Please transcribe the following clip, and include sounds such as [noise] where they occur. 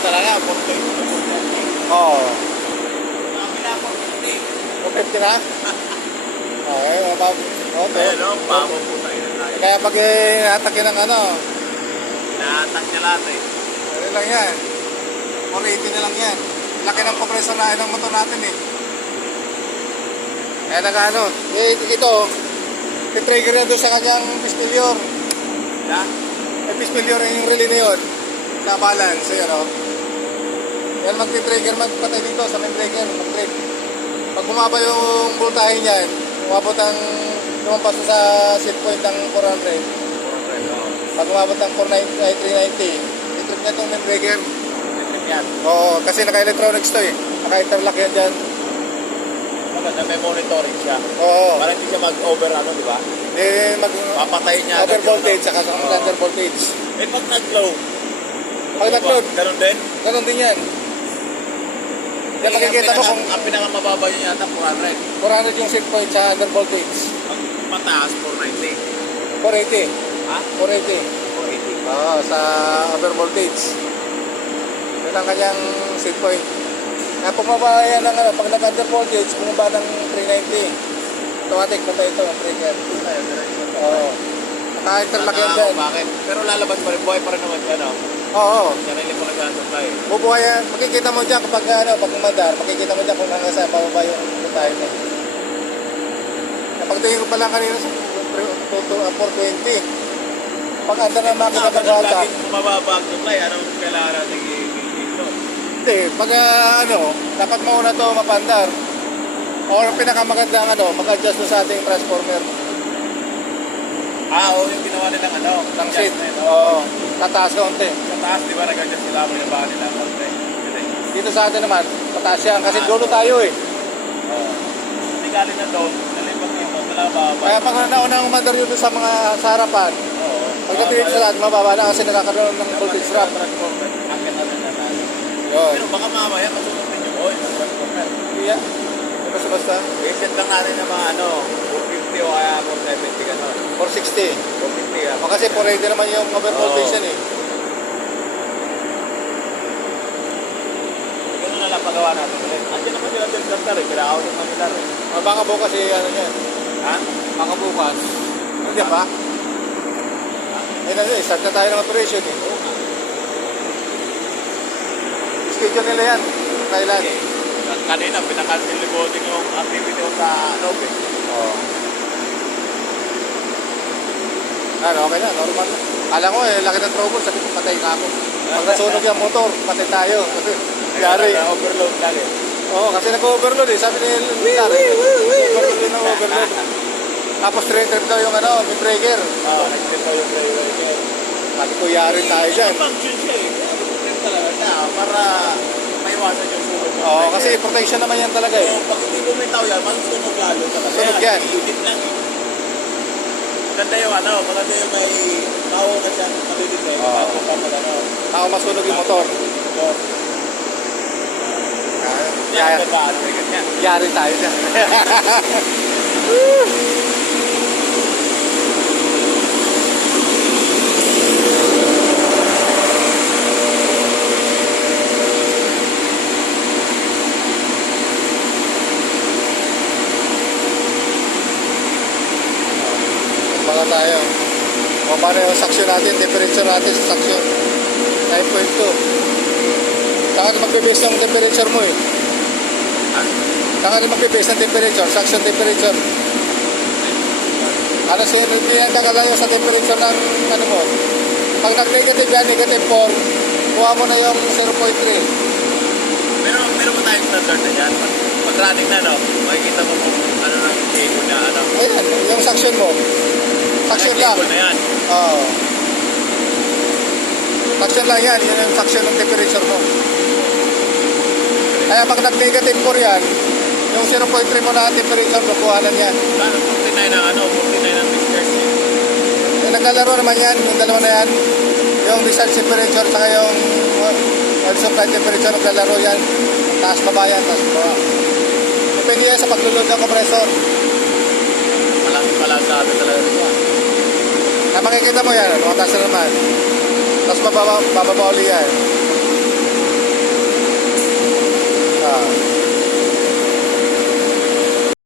talaga, 420. Oo. Kami na 450. 250 na? Okay, mabab. Okay. Ayun, no? Pamo po tayo na tayo. Kaya pag eh, atakin ng ano, Naatak niya lahat eh. ano lang yan. 480 na lang yan. Laki ng kompresor na ng motor natin eh. Kaya nag ano, eh, ito, titrigger na doon sa kanyang pispilyor. Yeah? Eh, pispilyor yung relay na yun. Sa balance, ayan o. Yan magtitrigger, magpatay dito sa main breaker, mag-trip. Pag bumaba yung voltahe niyan, umabot ang lumampas sa set point ng 400. Pag umabot ng 490, ay 390, itrip niya itong main breaker. Yan. Oo, kasi naka-electronics to eh. Naka-interlock yan dyan. Maganda, may monitoring siya. Oo. Para hindi siya mag-over ano, di ba? Eh, mag Papatayin niya. over voltage, ano. saka sa under voltage. Eh, pag nag-low. Pag nag-load. Ganun din. Ganun din yan. Eh, makikita ang mo kung Ang pinakamababa niya yata 400. 400 yung set point sa under voltage. Ang mataas 490. 480. Ha? 480. 480. Oo, sa over voltage. Yun ang kanyang set point. Kaya pumaba yan ng ano, pag nag-under voltage, bumaba ng 390. Automatic na ito, trigger. Tayo, diretso. Oo. Naka-interlock yan dyan. Bakit? Pero lalabas pa rin. Buhay pa rin naman siya, no? Oo. Sarili ko nag-supply. Bubuhay yan. Makikita mo dyan kapag ano, pag umadar, makikita mo dyan kung hanggang saan bababa yung tayo na. Kapag tingin ko pala kanina sa tuto, ah, 420. Pag andar ng makina Dapat pag hata. laging bumababa ang supply. Anong kailangan natin i-build to? Hindi, pag ah, ano, dapat mauna to mapandar. Or pinakamagandang ano, mag-adjust mo sa ating transformer Ah, oo, yung ginawa nilang ano? ng seat. oo. Tataas kaunti. Sa taas, di ba, nag-adjust sila mo yung bahan nila. Yun eh. Dito sa atin naman, tataas yan kasi dulo tayo eh. Oo. Hindi galing na doon. Nalipat yung wala ba? Kaya pag naunang umandar yun sa mga sa harapan, Oo. pagdating sa lahat, mababa na kasi nakakaroon ng voltage drop. Akit natin na tayo. Yun. Pero baka mamaya masunod din yung oil. Iya. Basta basta. I-set lang natin ng mga ano, 450 o kaya 470 gano'n. 460. 450 ah. O kasi 480 naman yung over voltage yan eh. Ganun na lang pagawa natin ulit. Andiyan naman sila del Santa rin. Pinakausap na nila rin. Ah, baka bukas eh, ano yan. Ha? Baka bukas. Hindi ba? Ayun na eh, start na tayo ng operation eh. Schedule nila yan. Thailand. Okay. Kanina, pinakancel ni Boting yung activity ko sa Nobe. Oo. Ano, okay na, normal na. Alam ko eh, laki ng trouble, sabi ko patay na ako. Pag nasunog yung motor, patay tayo. [laughs] Yari. overload lagi. Oo, kasi nag-overload eh. Sabi ni Larry, overload ang overload. Tapos traitor daw yung ano, may breaker. Oo, nag-trip daw yung niya. Sabi ko, yari tayo dyan. Function siya eh. Talaga siya para maiwasan yung sunog. Oo, breaker. kasi protection naman yan talaga eh. So, pag hindi bumitaw yan, magsunog lalo talaga. Sunog yan. Lang eh. Maganda yung ano, maganda yung may tao ka siya malilit eh. Oo. Ano. Ako masunog yung motor. motor. Yari, yari tayo dyan. Baka tayo. O paano yung suction natin, temperature natin sa suction. 9.2. Saka na magbe-base yung temperature mo eh. Saka na magbe-base ng temperature, suction temperature. Ano si yan kakalayo sa temperature ng ano mo. Pag nag-negative yan, negative 4, kuha mo na yung 0.3. Pero, pero mo tayong standard na yan. Pag, running na, no, makikita mo kung ano na yung table na, ano. Ayan, yung suction mo. Suction lang. Table na yan. Oo. Suction lang yan, yun yung suction ng temperature mo. Kaya pag nag-negative 4 yan, yung 0.3 mo na temperature mo, kuhanan yan. Plano, 49 ang ano, 49 ang mixtures niya. Yung naglalaro naman yan, yung dalawa na yan. Yung discharge temperature saka yung air supply temperature naglalaro yan. Taas baba yan, taas baba. Depende yan sa paglulod ng compressor. Malaki pala ang dami talaga rin yan. Kaya makikita mo yan, tumataas na naman. Tapos bababa, bababa uli yan. America.